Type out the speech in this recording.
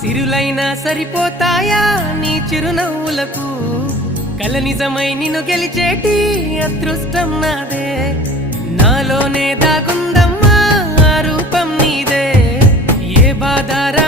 సిరులైనా సరిపోతాయా నీ చిరునవ్వులకు కల నిజమై నిన్ను గెలిచేటి అదృష్టం నాదే నాలోనే దాగుందమ్మా ఆ రూపం నీదే ఏ బాధారా